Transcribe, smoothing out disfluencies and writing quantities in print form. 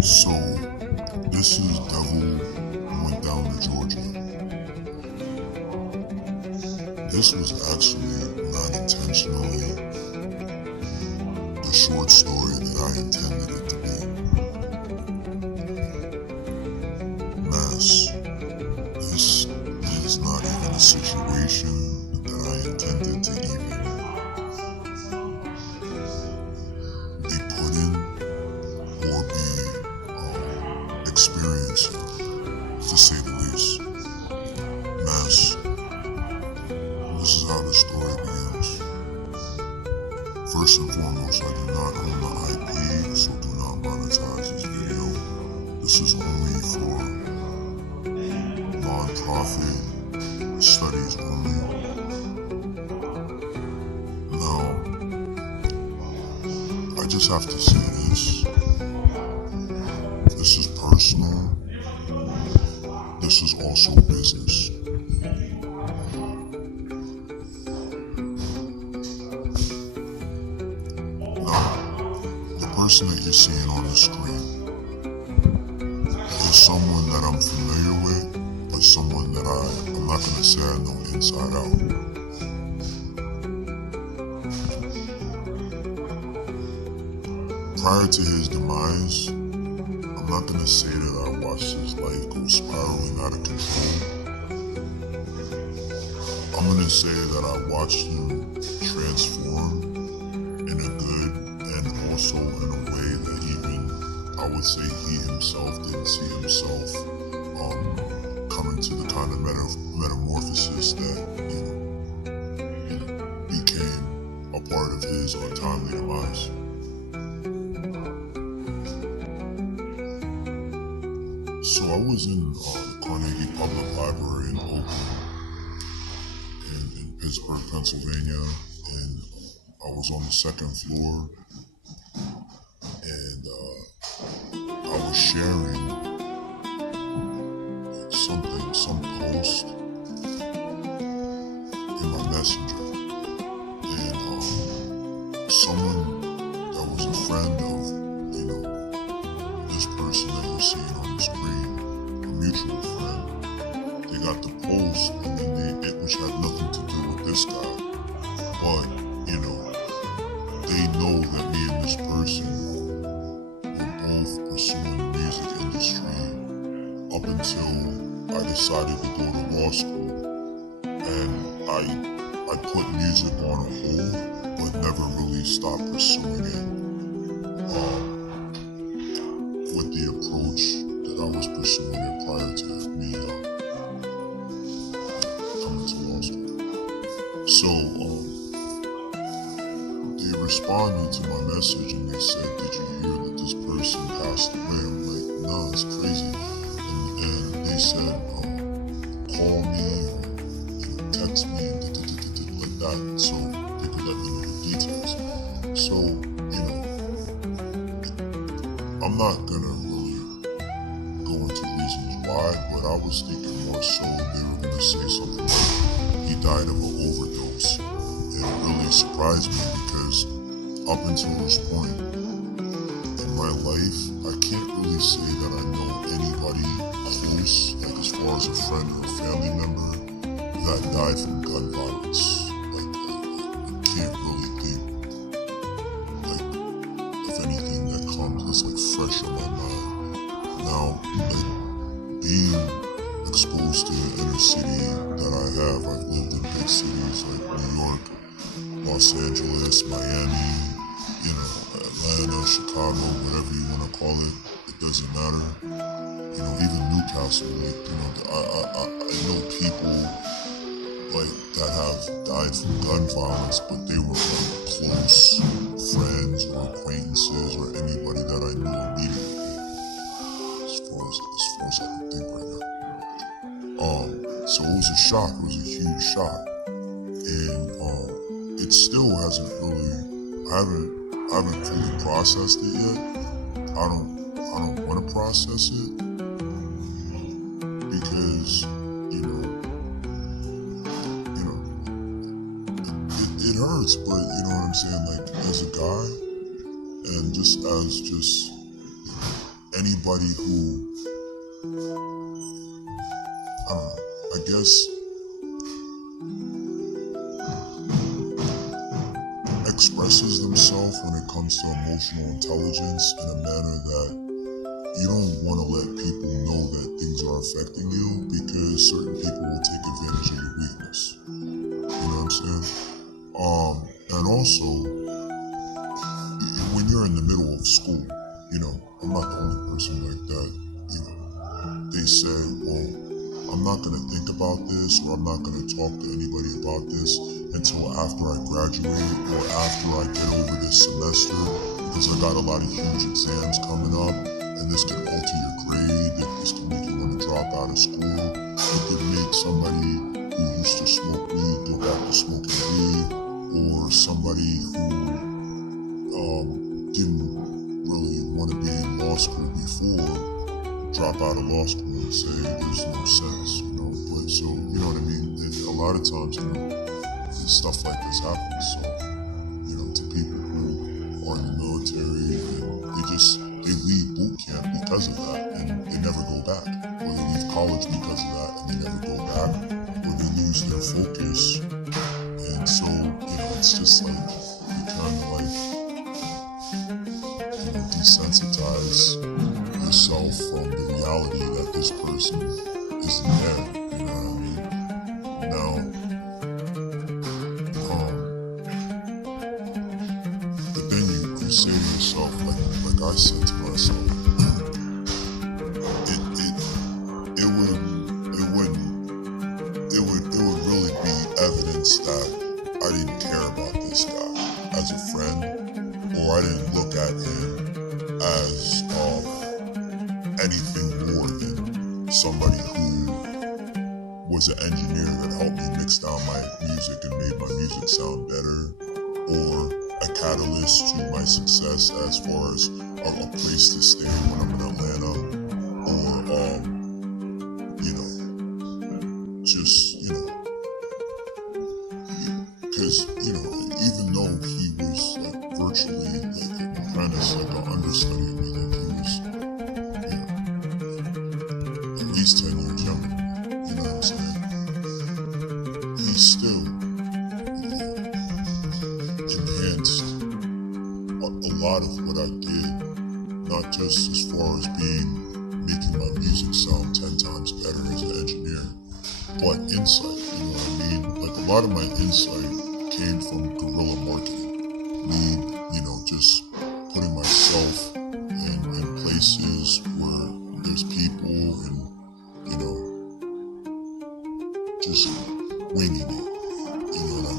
So, this is Devil Went Down to Georgia. This was actually not intentionally the short story that I intended it to be. Mass, this is not even a situation that I intended to even be put in or be experienced, to say the least. Mass, this is how the story begins. First and foremost, I do not own the IP, so do not monotize this video. This is only for non-profit studies only. Now, I just have to say this. This is personal. This is also business. The person that you're seeing on the screen is someone that I'm familiar with, but someone that I'm not going to say I know inside out. Prior to his demise, I'm not going to say that I watched his life go spiraling out of control. I'm going to say that I watched him transform in a good and also in a way that even I would say he himself didn't see himself coming to the kind of metamorphosis that became a part of his untimely demise. So I was in the Carnegie Public Library in Oakland, in Pittsburgh, Pennsylvania, and I was on the second floor, and I was sharing some post in my messenger, and someone that was a friend of, this person that you're seeing on the screen, a mutual friend, they got the post, and then which had nothing to do with this guy, but, they know that me and this person were both pursuing the music industry up until I decided to go to law school, and I put music on a hold, but never really stopped pursuing it with the approach that I was pursuing it prior to me coming to law school. So they responded to my message and they said, "Did you hear that this person passed away?" I'm like, "No, it's crazy." And they said, "Call me or text me," like that, so they could let me know the details. So, I'm not gonna really go into reasons why, but I was thinking more so they were gonna say something like he died of an overdose. It really surprised me because up until this point in my life, I can't really say that I know anybody close, like as far as a friend or a family member, that died from gun violence. Like, I can't really think, like, of anything that comes that's like fresh on my mind. Now, like, being exposed to the inner city that I have, I've lived in big cities like New York, Los Angeles, Miami, Atlanta, Chicago, whatever you want to call it, it doesn't matter. Even Newcastle, I know people like that have died from gun violence, but they were like close friends or acquaintances or anybody that I knew immediately. As far as I can think right now. So it was a shock. It was a huge shock, and it still hasn't really. I haven't fully processed it yet. I don't want to process it because it hurts, but you know what I'm saying? Like, as a guy, and just as anybody who, I don't know, I guess expresses themselves when it comes to emotional intelligence in a manner that you don't want to let people know that things are affecting you, because certain people will take advantage of your weakness. You know what I'm saying? And also, when you're in the middle of school, you know, I'm not the only person like that. You know, they say, well, I'm not going to think about this, or I'm not going to talk to anybody about this until after I graduate or after I get over this semester, because I got a lot of huge exams coming up, and this can alter your grade, this can make you want to drop out of school, it could make somebody who used to smoke weed go back to smoking weed, or somebody who didn't really want to be in law school before drop out of law school and say there's no sense, you know. But so, you know what I mean? A lot of times, you know, stuff like this happens. So, you know, to people who are in the military, and they leave boot camp because of that, and they never go back. Or they leave college because of that, and they never go back. Or they lose their focus. And so, you know, it's just like, you kind of like, you know, desensitize yourself from the reality that this person isn't there. You know what I mean? Now, but then you say to yourself, like I said to myself, it would really be evidence that I didn't care about this guy as a friend, or I didn't look at him as anything more than somebody who was an engineer that helped me mix down my music and made my music sound better, or a catalyst to my success as far as a place to stay when I'm in Atlanta, or you know, just, you know, because, you know, even though he was like virtually like an apprentice, like an understudy of me, like he was, you know, at least 10 years younger than me, you know what I'm saying? He still enhanced a lot of what I did, not just as far as making my music sound 10 times better as an engineer, but insight, you know what I mean? Like, a lot of my insight came from guerrilla marketing. Me, you know, just putting myself in places where there's people, and, you know, just winging it. You know what I mean?